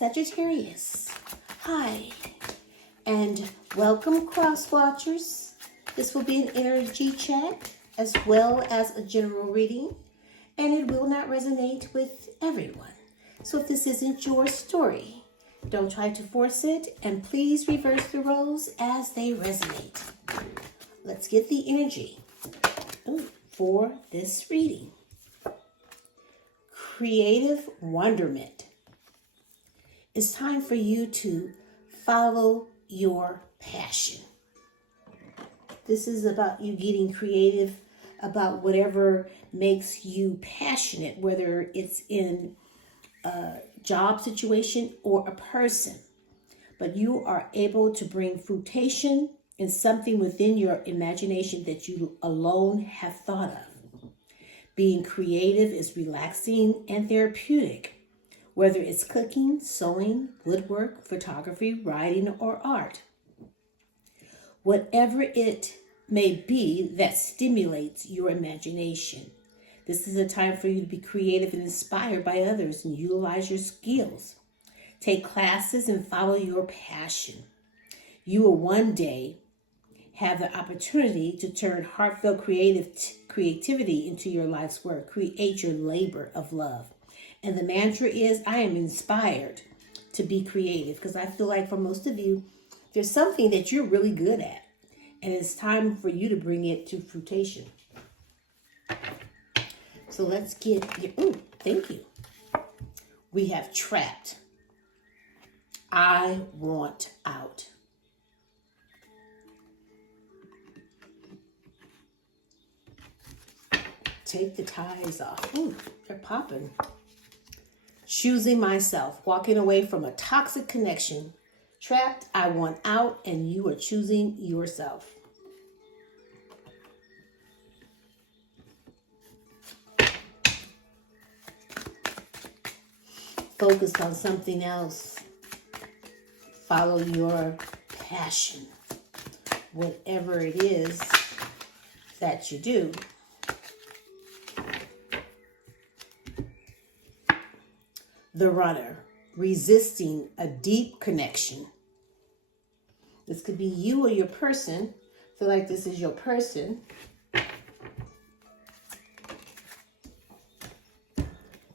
Sagittarius. Hi, and welcome, cross watchers. This will be an energy check as well as a general reading, and it will not resonate with everyone. So if this isn't your story, don't try to force it, and please reverse the roles as they resonate. Let's get the energy for this reading. Creative wonderment. It's time for you to follow your passion. This is about you getting creative about whatever makes you passionate, whether it's in a job situation or a person. But you are able to bring fruition in something within your imagination that you alone have thought of. Being creative is relaxing and therapeutic. Whether it's cooking, sewing, woodwork, photography, writing, or art. Whatever it may be that stimulates your imagination. This is a time for you to be creative and inspired by others and utilize your skills. Take classes and follow your passion. You will one day have the opportunity to turn heartfelt creativity into your life's work. Create your labor of love. And the mantra is, I am inspired to be creative, because I feel like for most of you, there's something that you're really good at. And it's time for you to bring it to fruition. So let's get, thank you. We have trapped. I want out. Take the ties off. They're popping. Choosing myself, walking away from a toxic connection. Trapped, I want out, and you are choosing yourself. Focus on something else. Follow your passion. Whatever it is that you do. The runner, resisting a deep connection. This could be you or your person. Feel like this is your person.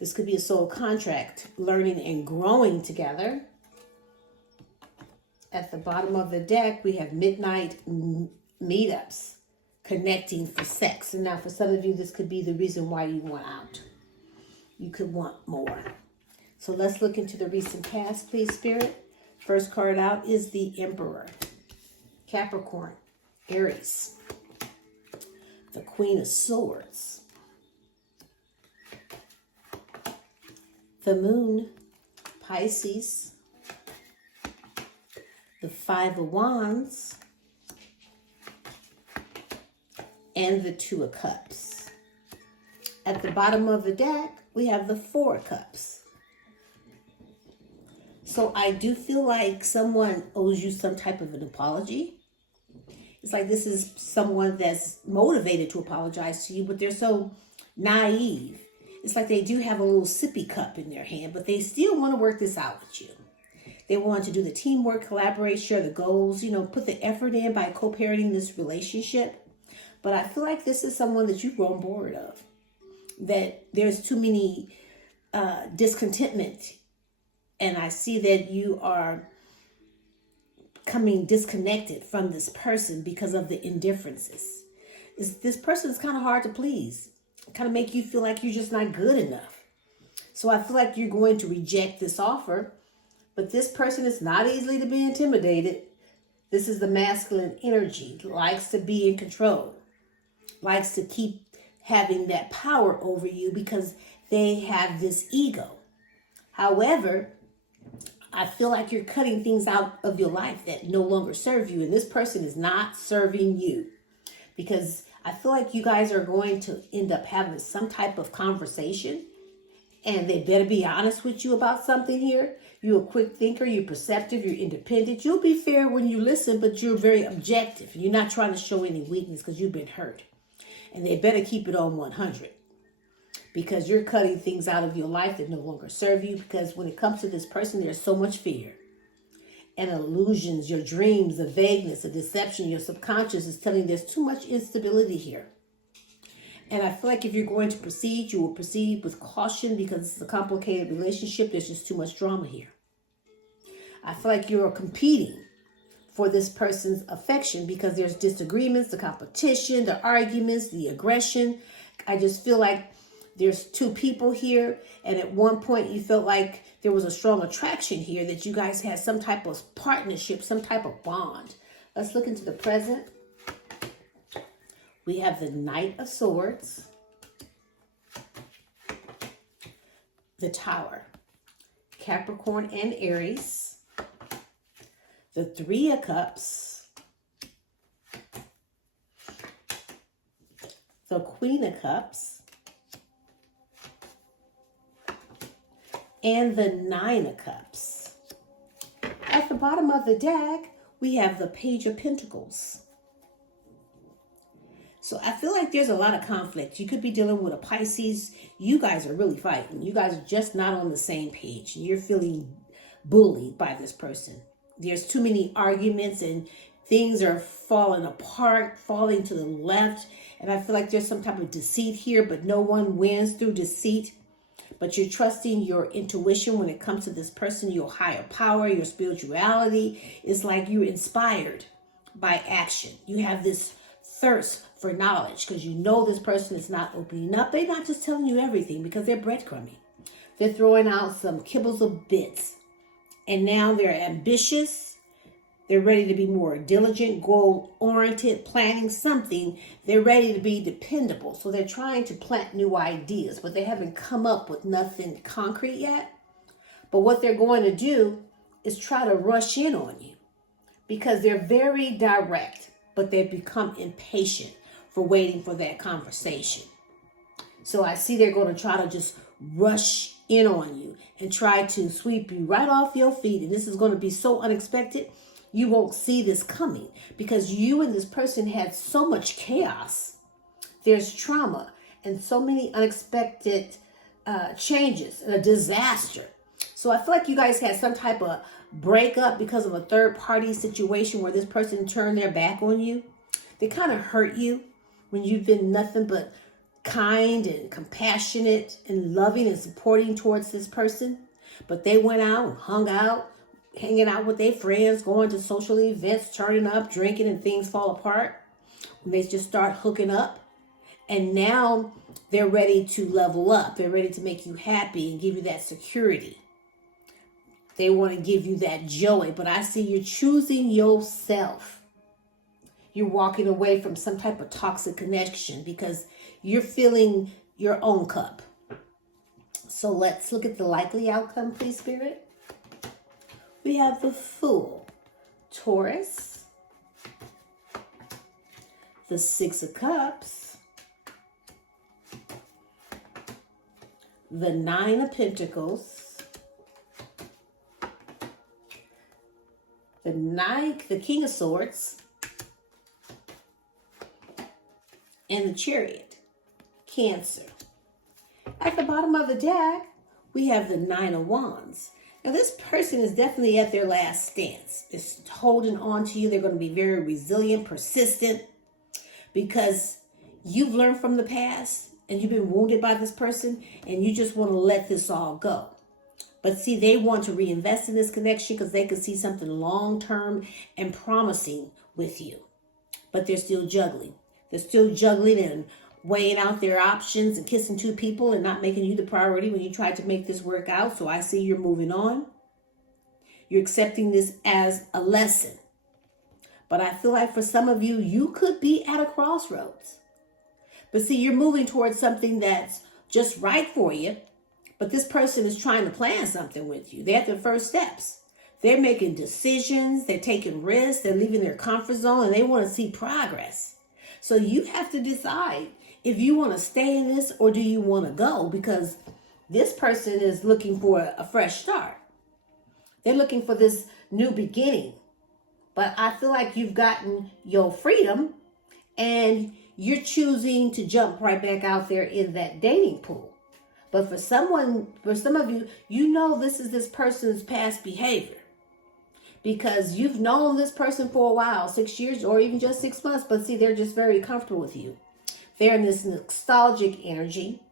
This could be a soul contract, learning and growing together. At the bottom of the deck, we have midnight meetups, connecting for sex. And now for some of you, this could be the reason why you want out. You could want more. So let's look into the recent past, please, Spirit. First card out is the Emperor. Capricorn, Aries. The Queen of Swords. The Moon, Pisces. The Five of Wands. And the Two of Cups. At the bottom of the deck, we have the Four of Cups. So I do feel like someone owes you some type of an apology. It's like this is someone that's motivated to apologize to you, but they're so naive. It's like they do have a little sippy cup in their hand, but they still want to work this out with you. They want to do the teamwork, collaborate, share the goals, put the effort in by co-parenting this relationship. But I feel like this is someone that you've grown bored of. That there's too many discontentment. And I see that you are becoming disconnected from this person because of the indifferences. This person is kind of hard to please. Kind of make you feel like you're just not good enough. So I feel like you're going to reject this offer. But this person is not easily to be intimidated. This is the masculine energy. Likes to be in control. Likes to keep having that power over you because they have this ego. However, I feel like you're cutting things out of your life that no longer serve you. And this person is not serving you. Because I feel like you guys are going to end up having some type of conversation. And they better be honest with you about something here. You're a quick thinker. You're perceptive. You're independent. You'll be fair when you listen, but you're very objective. You're not trying to show any weakness because you've been hurt. And they better keep it on 100. because you're cutting things out of your life that no longer serve you. Because when it comes to this person, there's so much fear and illusions, your dreams, the vagueness, the deception, your subconscious is telling you there's too much instability here. And I feel like if you're going to proceed, you will proceed with caution because it's a complicated relationship. There's just too much drama here. I feel like you're competing for this person's affection because there's disagreements, the competition, the arguments, the aggression. I just feel like there's two people here. And at one point you felt like there was a strong attraction here, that you guys had some type of partnership, some type of bond. Let's look into the present. We have the Knight of Swords, the Tower, Capricorn and Aries, the Three of Cups, the Queen of Cups, and the Nine of Cups. At the bottom of the deck, we have the Page of Pentacles. So I feel like there's a lot of conflict. You could be dealing with a Pisces. You guys are really fighting. You guys are just not on the same page. You're feeling bullied by this person. There's too many arguments and things are falling apart, falling to the left. And I feel like there's some type of deceit here, but no one wins through deceit. But you're trusting your intuition when it comes to this person, your higher power, your spirituality. It's like you're inspired by action. You have this thirst for knowledge because you know this person is not opening up. They're not just telling you everything because they're breadcrumbing. They're throwing out some kibbles of bits. And now they're ambitious. They're ready to be more diligent, goal-oriented, planning something. They're ready to be dependable. So they're trying to plant new ideas, but they haven't come up with nothing concrete yet. But what they're going to do is try to rush in on you because they're very direct, but they've become impatient for waiting for that conversation. So I see they're going to try to just rush in on you and try to sweep you right off your feet. And this is going to be so unexpected. You won't see this coming because you and this person had so much chaos. There's trauma and so many unexpected changes and a disaster. So I feel like you guys had some type of breakup because of a third party situation where this person turned their back on you. They kind of hurt you when you've been nothing but kind and compassionate and loving and supporting towards this person. But they went out and hung out, hanging out with their friends, going to social events, turning up, drinking, and things fall apart. When they just start hooking up. And now they're ready to level up. They're ready to make you happy and give you that security. They want to give you that joy. But I see you're choosing yourself. You're walking away from some type of toxic connection because you're filling your own cup. So let's look at the likely outcome, please, Spirit. We have the Fool, Taurus, the Six of Cups, the Nine of Pentacles, the King of Swords, and the Chariot, Cancer. At the bottom of the deck, we have the Nine of Wands. Now, this person is definitely at their last stance. It's holding on to you. They're going to be very resilient, persistent, because you've learned from the past and you've been wounded by this person and you just want to let this all go. But see, they want to reinvest in this connection because they can see something long-term and promising with you. But they're still juggling. They're still juggling and weighing out their options and kissing two people and not making you the priority when you tried to make this work out. So I see you're moving on. You're accepting this as a lesson. But I feel like for some of you, you could be at a crossroads. But see, you're moving towards something that's just right for you. But this person is trying to plan something with you. They're at their first steps. They're making decisions. They're taking risks. They're leaving their comfort zone and they want to see progress. So you have to decide if you want to stay in this or do you want to go, because this person is looking for a fresh start. They're looking for this new beginning. But I feel like you've gotten your freedom and you're choosing to jump right back out there in that dating pool. But for some of you, you know this is this person's past behavior. Because you've known this person for a while, 6 years or even just 6 months. But see, they're just very comfortable with you. They're in this nostalgic energy.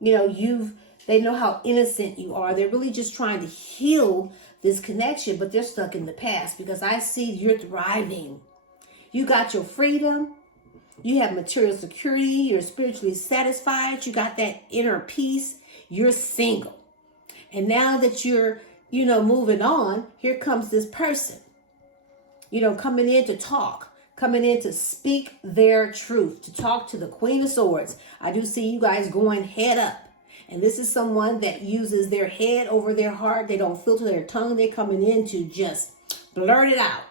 You know, they know how innocent you are. They're really just trying to heal this connection, but they're stuck in the past because I see you're thriving. You got your freedom. You have material security. You're spiritually satisfied. You got that inner peace. You're single. And now that you're, moving on, here comes this person, coming in to talk, coming in to speak their truth, to talk to the Queen of Swords. I do see you guys going head up. And this is someone that uses their head over their heart. They don't filter their tongue. They're coming in to just blurt it out.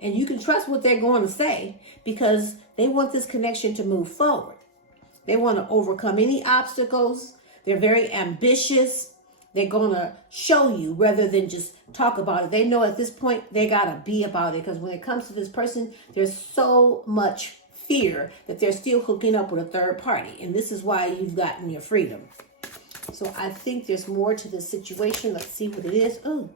And you can trust what they're going to say because they want this connection to move forward. They want to overcome any obstacles. They're very ambitious. They're going to show you rather than just talk about it. They know at this point they got to be about it because when it comes to this person, there's so much fear that they're still hooking up with a third party. And this is why you've gotten your freedom. So I think there's more to this situation. Let's see what it is. Oh.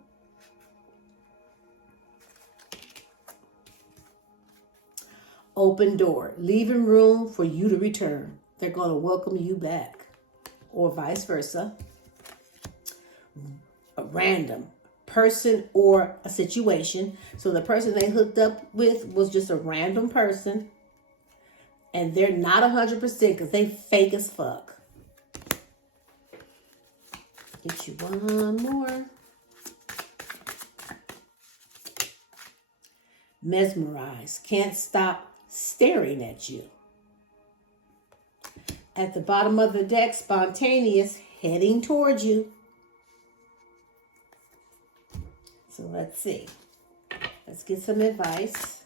Open door, leaving room for you to return. They're going to welcome you back, or vice versa. A random person or a situation. So the person they hooked up with was just a random person, and they're not 100% because they fake as fuck. Get you one more. Mesmerized. Can't stop staring at you. At the bottom of the deck, spontaneous, heading towards you. So let's see. Let's get some advice.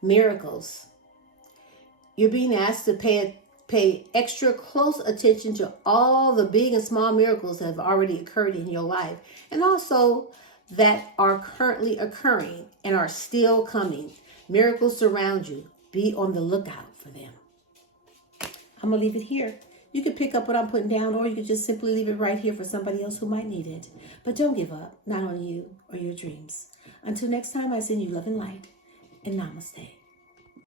Miracles. You're being asked to pay extra close attention to all the big and small miracles that have already occurred in your life, and also that are currently occurring and are still coming. Miracles surround you. Be on the lookout for them. I'm going to leave it here. You can pick up what I'm putting down, or you can just simply leave it right here for somebody else who might need it. But don't give up, not on you or your dreams. Until next time, I send you love and light, and namaste.